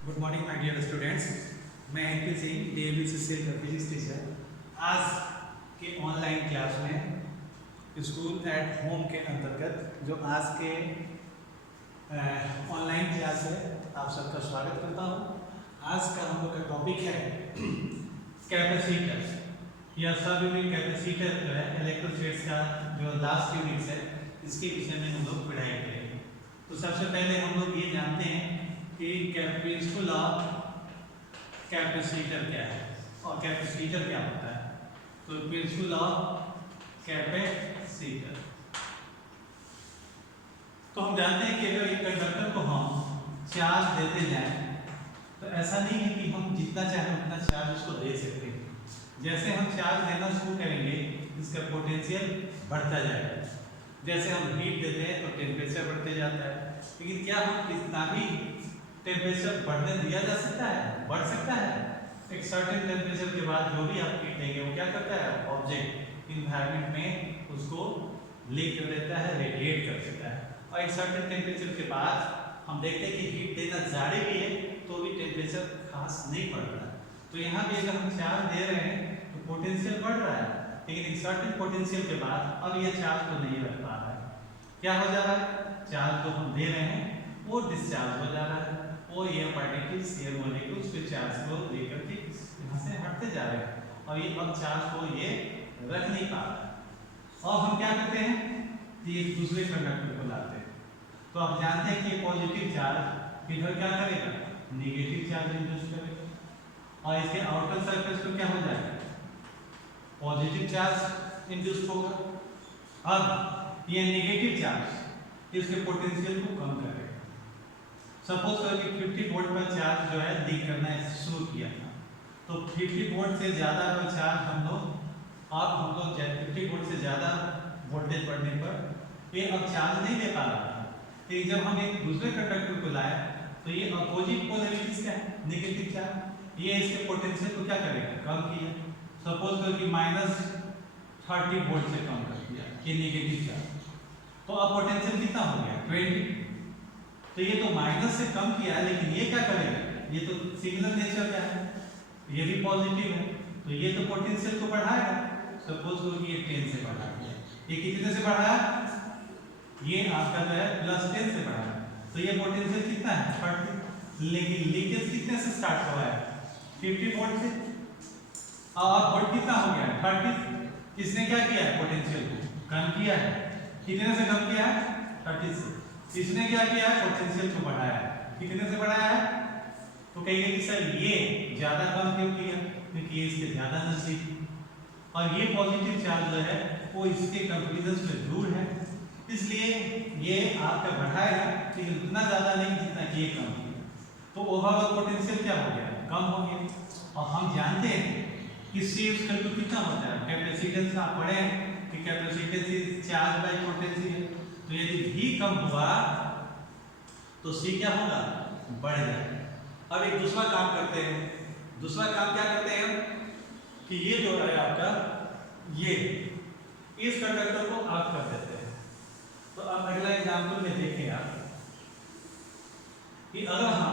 Good morning my dear students. मैं NP Singh DAVCCL का physics teacher. आज के ऑनलाइन क्लास में स्कूल एट होम के अंतर्गत जो आज के ऑनलाइन क्लास है, आप सबका स्वागत करता हूँ। आज का हम लोग का टॉपिक है कैपेसिटर। यह सब यूनिट कैपेसिटर जो है इलेक्ट्रोस्टैटिक्स का जो लास्ट यूनिट है, इसके विषय में हम लोग पढ़ाई करेंगे। तो सबसे पहले हम लोग ये जानते हैं कि प्रिंसिपल ऑफ कैपेसिटर क्या है और कैपेसिटर क्या होता है। तो प्रिंसिपल ऑफ कैपेसिटर, तो हम जानते हैं कि अगर एक कंडक्टर को हम चार्ज देते जाएं तो ऐसा नहीं है कि हम जितना चाहें उतना चार्ज उसको दे सकते हैं। जैसे हम चार्ज देना शुरू करेंगे इसका पोटेंशियल बढ़ता जाएगा। जैसे हम हीट देते हैं तो टेम्परेचर बढ़ते जाता है, लेकिन क्या हम कितना भी टेम्परेचर बढ़ने दिया जा सकता है? बढ़ सकता है। एक सर्टेन टेम्परेचर के बाद जो भी आप हीट देंगे वो क्या करता है, ऑब्जेक्ट इन्वायरमेंट में उसको लीक कर देता है, रेडिएट कर देता है। और एक सर्टेन टेम्परेचर के बाद हम देखते हैं कि हीट देना जारी भी है तो भी टेम्परेचर खास नहीं बढ़ रहा है। तो यहाँ भी अगर हम चार्ज दे रहे हैं तो पोटेंशियल बढ़ रहा है, लेकिन एक सर्टेन पोटेंशियल के बाद अब ये चार्ज तो नहीं रख पा रहा है। क्या हो जा रहा है, चार्ज जो हम दे रहे हैं वो डिस्चार्ज हो जा रहा है। वो एयर पार्टिकल्स, एयर मॉलिक्यूल्स के चार्ज को लेकर के यहाँ से हटते जा रहे हैं और ये अब चार्ज को ये रख नहीं पा रहा है। और हम क्या करते हैं कि एक दूसरे कंडक्टर को लाते हैं। तो आप जानते हैं कि पॉजिटिव चार्ज इधर क्या करेगा, नेगेटिव चार्ज इंड्यूस करेगा और इसके आउटर सरफेस पर क्या हो जाएगा, पॉजिटिव चार्ज इंड्यूस होगा। अब ये नेगेटिव चार्ज इसके पोटेंशियल को कम करेगा। सपोज करो कि 50 वोल्ट का चार्ज जो है लीक करना शुरू किया था, तो 50 वोल्ट से ज़्यादा का चार्ज हम लोग 50 वोल्ट से ज़्यादा वोल्टेज बढ़ने पर ये अब चार्ज नहीं दे पा रहा था। लेकिन जब हम एक दूसरे कंडक्टर को लाए तो ये अपोजिट पोलैरिटीज का है, नेगेटिव चार्ज, ये इसके पोटेंशियल को क्या करेगा, कम किया। सपोज करो कि -30 वोल्ट से कम कर दिया ये नेगेटिव चार्ज, तो अब पोटेंशियल कितना हो गया, 20। तो ये तो माइनस से कम किया है, लेकिन ये क्या करेगा, ये तो सिमिलर नेचर का है, ये भी पॉजिटिव है, तो ये तो पोटेंशियल को बढ़ाएगा। सपोज करो कि ये 10 से बढ़ा दिया, ये कितने से बढ़ाया, ये आपका जो है +10 से बढ़ाया, तो ये पोटेंशियल कितना है, 30। लेकिन लीकेज कितने से स्टार्ट हुआ है, 50 वोल्ट से, और वोल्ट कितना हो गया है, 30। किसने क्या किया है, पोटेंशियल को कम किया है। कितने से कम किया है, 30 से। इसने क्या किया है, पोटेंशियल को बढ़ाया है। कितने से बढ़ाया है, तो कहिए कि सर ये ज्यादा कम क्यों किया, क्योंकि ये इसके ज्यादा नजदीक और ये पॉजिटिव चार्ज जो है वो इसके कंक्लूजन से दूर है, इसलिए ये आपका बढ़ाएगा, लेकिन उतना ज्यादा नहीं जितना कि ये कम किया। तो ओवरऑल पोटेंशियल क्या हो गया, कम हो गया। और हम जानते हैं कि C इक्वल टू कितना होता है, कैपेसिटेंस आप पढ़े हैं कि capacitance is charge by potential. तो यदि V कम हुआ तो C क्या होगा, बढ़ जाएगा। अब एक दूसरा काम करते हैं। दूसरा काम क्या करते हैं कि ये जो है आपका, ये इस कंडक्टर को ऑफ कर देते हैं। तो अब अगला एग्जांपल में देखें आप कि अगर हम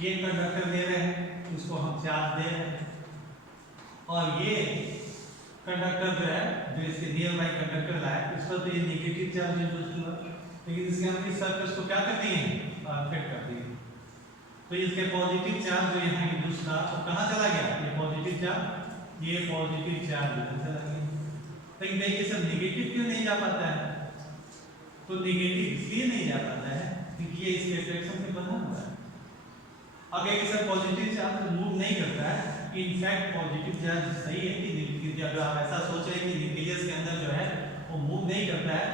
ये कंडक्टर ले रहे हैं, इसको हम चार्ज दे रहे हैं और ये कंडक्टर जो है जो इसके नियर बाई कंडक्टर लाए इस पर तो ये नेगेटिव चार्ज इंड्यूस हुआ, लेकिन इसके हम इस सरफेस को क्या कर दिए, अफेक्ट कर दिए। तो इसके पॉजिटिव चार्ज जो यहाँ इंड्यूस था तो कहाँ चला गया, ये पॉजिटिव चार्ज, ये पॉजिटिव चार्ज इधर चला गया। लेकिन देखिए सर नेगेटिव क्यों नहीं जा पाता है, तो नेगेटिव इसलिए नहीं जा पाता है क्योंकि ये इसके अट्रैक्शन से बना हुआ है। अब एक सर पॉजिटिव चार्ज मूव नहीं करता है, इनफैक्ट पॉजिटिव चार्ज सही है कि जब आप ऐसा सोच रहे हैं कि न्यूक्लियस के अंदर जो है वो मूव नहीं करता है,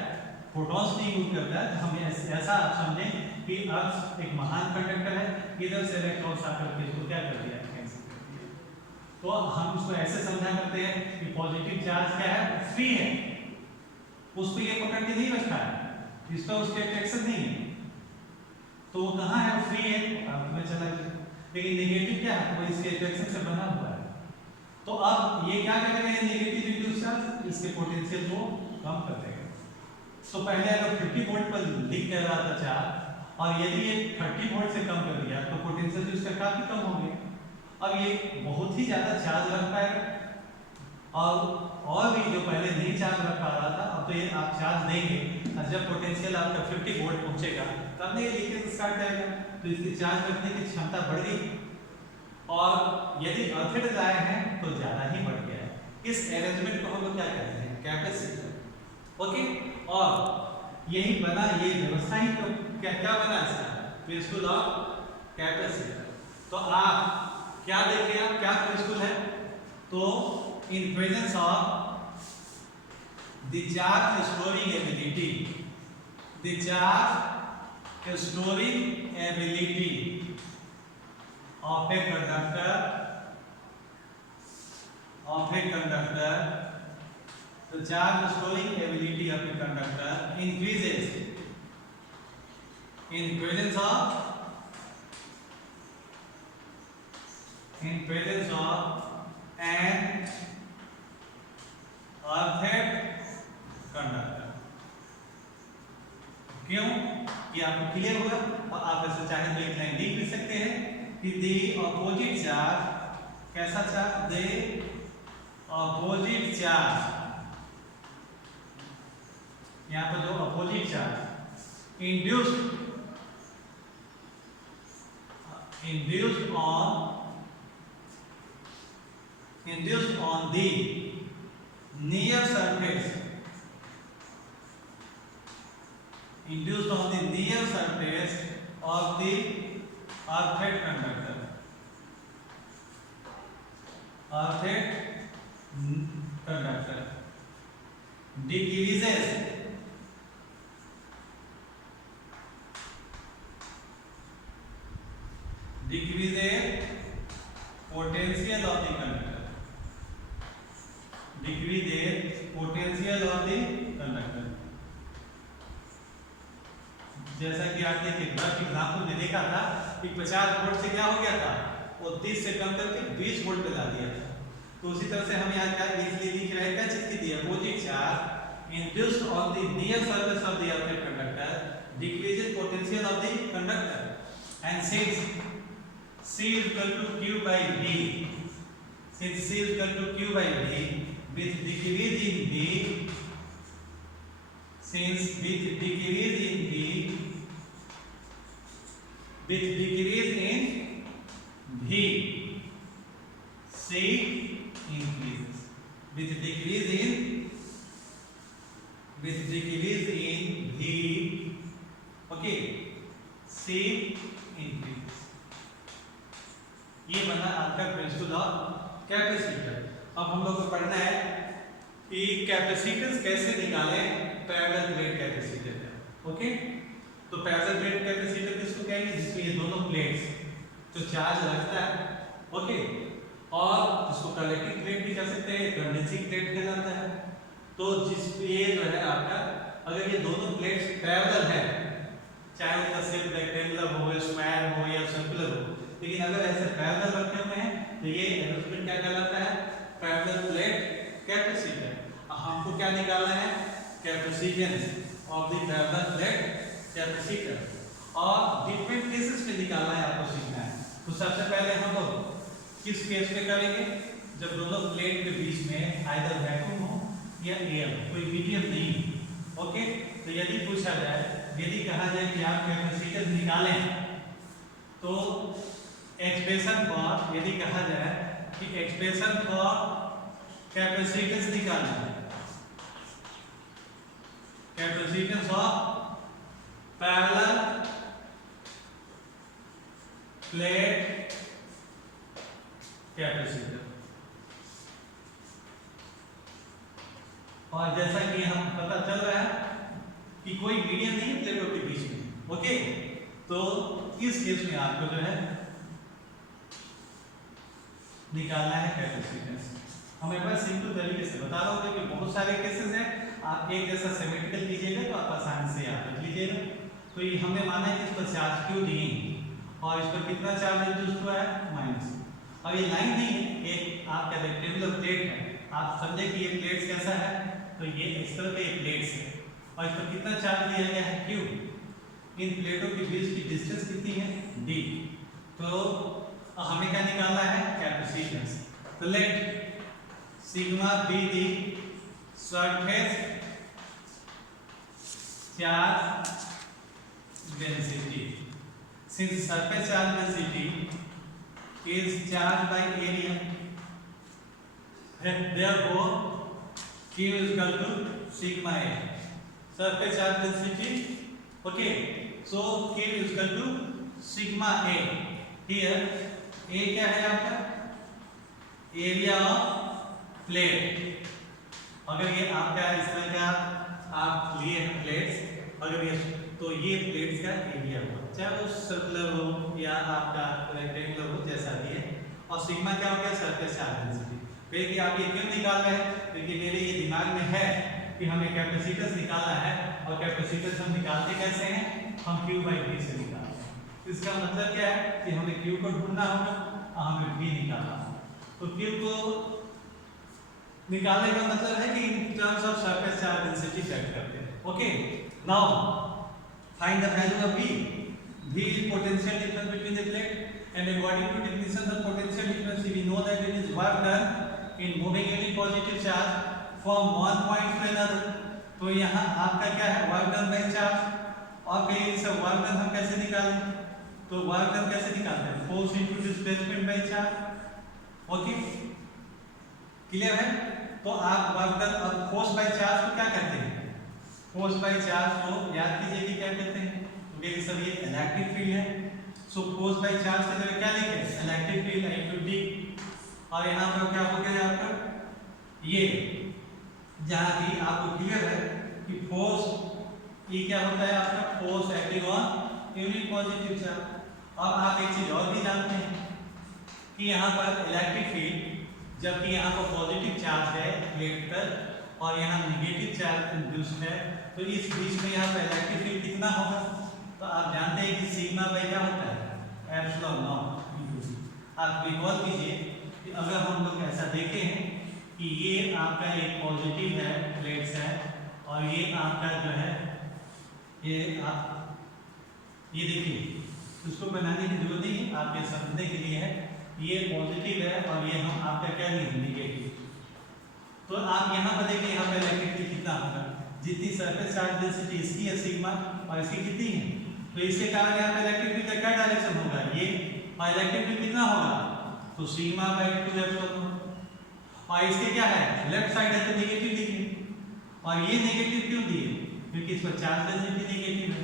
प्रोटॉन्स नहीं मूव करता है, तो हम ऐसा आप समझें कि अर्थ एक महान कंडक्टर है, इधर से इलेक्ट्रॉन्स आकर के इसको क्या कर दिया, कैंसिल कर दिया। तो हम उसको ऐसे समझा करते हैं कि पॉजिटिव चार्ज क्या है, फ्री है, उसको ये पकड़ के नहीं रखा है, इसका उसके अट्रैक्शन नहीं है, तो वो कहाँ है, फ्री है, अर्थ में चला गया। लेकिन नेगेटिव क्या है, वो इसके अट्रैक्शन से बना हुआ है। तो अब ये क्या करेगा, नेगेटिव इंड्यूस चार्ज इसके पोटेंशियल को कम कर देगा। तो पहले अगर 50 वोल्ट पर लीक कर रहा था चार्ज और यदि ये 30 वोल्ट से कम कर दिया तो काफी कम हो गया। अब ये बहुत ही ज्यादा चार्ज रख पाएगा और भी जो पहले नहीं चार्ज रख पा रहा था, अब तो ये आप चार्ज देंगे और जब पोटेंशियल आपका 50 वोल्ट पहुंचेगा तब ये लीकेज स्टार्ट करेगा, तो इसकी चार्ज रखने की क्षमता बढ़ गई। और यदि अर्थेड लाए हैं तो ज्यादा ही बढ़ गया है। इस अरेंजमेंट को हम लोग क्या कहते हैं, कैपेसिटर। ओके, और यही बना, ये व्यवस्था ही तो क्या क्या बना इसका, प्रिंसिपल ऑफ कैपेसिटर। तो आप क्या देख रहे हैं, क्या प्रिंसिपल है, तो in presence of the charge storing ability, the charge storing ability of a conductor, the charge storing ability of a conductor increases in presence of an earthed conductor। क्यों, ये आपको क्लियर होगा। और आप ऐसे चाहे तो एक लाइन लिख भी सकते हैं कि the opposite charge, कैसा चार्ज, the opposite charge, यहाँ पर जो opposite charge induced on the near surface, of the earthed conductor, decreases potential of the conductor, जैसा कि आप देखिए ब्लफ एग्जाम्पल में देखा था कि 50 वोल्ट से क्या हो गया था, वो 30 से कम करके 20 वोल्ट पे ला दिया था। तो उसी तरह से हम यहाँ क्या इजीली लिख रहे हैं, क्या चीज की दी है, opposite charge induced on the near surface of the earthed conductor decreases potential of the conductor, and since C is equal to Q by V, since C is equal to Q by V, with decrease in V, since with decrease in V, with decrease in V, C increases. With decrease in V, okay, C increases. ये बना आपका principle of capacitor. अब हम लोग को पढ़ना है कि कैपेसिटेंस कैसे निकालें पैरेलल प्लेट कैपेसिटर है। ओके, तो पैरेलल प्लेट कैपेसिटर किसको कहेंगे, जिसमें ये दोनों प्लेट्स जो चार्ज रखता है, ओके, और इसको कलेक्टिंग प्लेट भी कह सकते हैं, कंडेंसिंग प्लेट कहलाता है। तो जिस ये जो है आपका, अगर ये दोनों प्लेट्स पैरेलल है, चाहे उसका शेप रेक्टेंगुलर हो, स्क्वायर हो या सर्कुलर हो, लेकिन अगर ऐसे पैरेलल रखे हुए हैं तो ये अरेंजमेंट क्या कहलाता है, पैरेलल प्लेट कैपेसिटर। हमको क्या निकालना है, capacitance of the parallel plate capacitor, और डिफरेंट केसेस में निकालना है, आपको सीखना है। तो सबसे पहले हम लोग किस केस में करेंगे, जब दोनों प्लेट के बीच में आइदर वैक्यूम हो या एयर, कोई मीडियम नहीं। ओके, तो यदि पूछा जाए, यदि कहा जाए कि आप कैपेसिटेंस निकालें, तो एक्सप्रेशन फॉर, यदि कहा जाए कि एक्सप्रेशन फॉर कैपेसिटेंस निकालना है, capacitance of parallel plate capacitor, और जैसा कि हम पता चल रहा है कि कोई मीडियम नहीं है प्लेटों के बीच में। ओके, तो इस केस में आपको जो है निकालना है कैपेसिटेंस। हम एक बार सिंपल तरीके से बता रहा हूँ कि बहुत सारे केसेस हैं, आप एक जैसा सिमेट्रिकल कीजिएगा तो आप आसानी से याद रख लीजिएगा। तो ये हमने माना है कि इस पर चार्ज क्यों दिए और इस पर कितना चार्ज इंड्यूस हुआ है, माइनस। अब ये लाइन नहीं है, एक आपका रेक्टेंगुलर प्लेट है, आप समझे कि ये प्लेट कैसा है, तो ये इस तरह के प्लेट्स है, और इस पर कितना चार्ज दिया गया है, Q। इन प्लेटों के बीच की डिस्टेंस कितनी है, D। तो और हमें क्या निकालना है, कैपेसिटेंस। तो let sigma be the surface charge density, since surface charge density is charged by area, therefore Q is equal to sigma A, surface charge density. Okay, so Q is equal to sigma A. Here A क्या है आपका, area of plate. अगर ये आपका इसमें क्या आप लिए हैं प्लेट्स, अगर ये तो ये प्लेट्स का एरिया हुआ, चाहे वो सर्कुलर हो या आपका रेक्टेंगुलर हो, जैसा भी है। और सिग्मा क्या हो गया, सरफेस चार्ज डेंसिटी। फिर कि आप ये क्यों निकाल रहे हैं, क्योंकि मेरे ये दिमाग में है कि हमें कैपेसिटेंस निकालना है, और कैपेसिटेंस हम निकालते कैसे हैं, हम Q/V से निकालते हैं। इसका मतलब क्या है कि हमें Q को ढूंढना होगा और हमें V निकालना होगा। तो Q को निकालने का मतलब है कि in terms of surface charge density set करते हैं। Okay, now find the value of V. V is potential difference between the plate, and according to definition of potential difference we know that it is work done in moving any positive charge from one point to another. तो यहाँ आपका क्या है, work done by charge. और फिर इसे work done हम कैसे निकालें, तो वर्क डन कैसे निकालते हैं, force into displacement by charge. Okay, clear है। तो आप वर्क डन और फोर्स बाय चार्ज को क्या कहते हैं, फोर्स बाय चार्ज को याद कीजिए कि क्या कहते हैं, क्योंकि सब ये इलेक्ट्रिक फील्ड है। सो फोर्स बाय चार्ज की जगह क्या लिखें, इलेक्ट्रिक फील्ड इनटू डी। और यहाँ पर क्या हो गया आपका, ये जहाँ भी आपको क्लियर है कि फोर्स ये क्या होता है आपका, force acting on unit positive charge. और आप एक चीज और भी जानते हैं कि यहाँ पर इलेक्ट्रिक फील्ड, जबकि यहाँ पर पॉजिटिव चार्ज है प्लेट पर और यहाँ नेगेटिव चार्ज इंड्यूस्ड है, तो इस बीच में यहाँ पर इलेक्ट्रिक फील्ड कितना होगा, तो आप जानते हैं कि सिग्मा बाय क्या होता है, एप्सिलॉन नॉट इनटू वी। आप रिकॉल कीजिए कि अगर हम लोग ऐसा देखें कि ये आपका एक पॉजिटिव है प्लेट्स है, और ये आपका जो है ये आप ये देखिए, उसको बनाने की जरूरत नहीं है, आप ये समझने के लिए है, ये पॉजिटिव है और ये हम आपका क्या नहीं नेगेटिव। तो आप यहाँ पर देखिए, यहाँ पे इलेक्ट्रिक फील्ड कितना होगा, जितनी सरफेस चार्ज डेंसिटी इसकी है सिग्मा और इसकी कितनी है, तो इसके कारण यहाँ पे इलेक्ट्रिक फील्ड का क्या डायरेक्शन होगा, ये, और इलेक्ट्रिक फील्ड कितना होगा, तो सिग्मा बाय 2 एप्सिलॉन। और इसके क्या है, लेफ्ट साइड है तो नेगेटिव लिखिए, और ये नेगेटिव क्यों दिए, क्योंकि इस पर चार्ज डेंसिटी नेगेटिव है।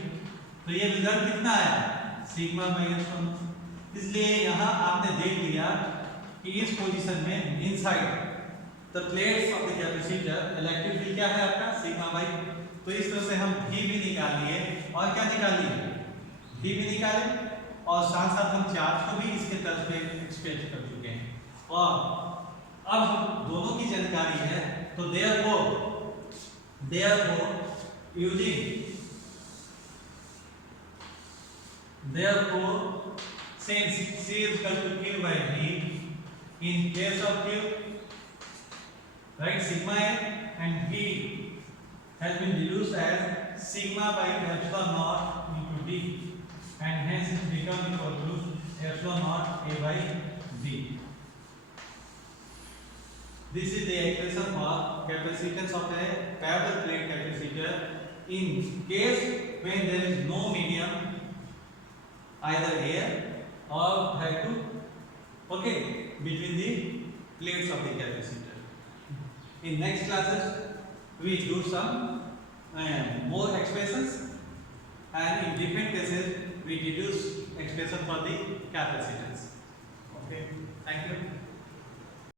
तो ये रिजल्ट कितना आया, सिग्मा बाय एप्सिलॉन। इसलिए यहाँ आपने देख लिया कि इस पोजीशन में inside the plates of the capacitor electric field क्या है आपका, सिग्मा बाय। तो इस तरह से हम V भी निकाल लिए, और क्या निकाल लिए, V भी निकाले, और साथ साथ हम चार्ज को भी इसके टर्म्स में एक्सप्रेस कर चुके हैं। और अब हम दोनों की जानकारी है, तो therefore since C is equal to Q/V, in case of Q, right, sigma A and V has been reduced as sigma by epsilon naught into D, and hence it becomes equal to epsilon naught A by D. This is the equation for capacitance of a parallel plate capacitor in case when there is no medium, either air or vacuum, okay, between the plates of the capacitor. In next classes we do some more expressions, and in different cases we deduce expression for the capacitance. Okay, thank you.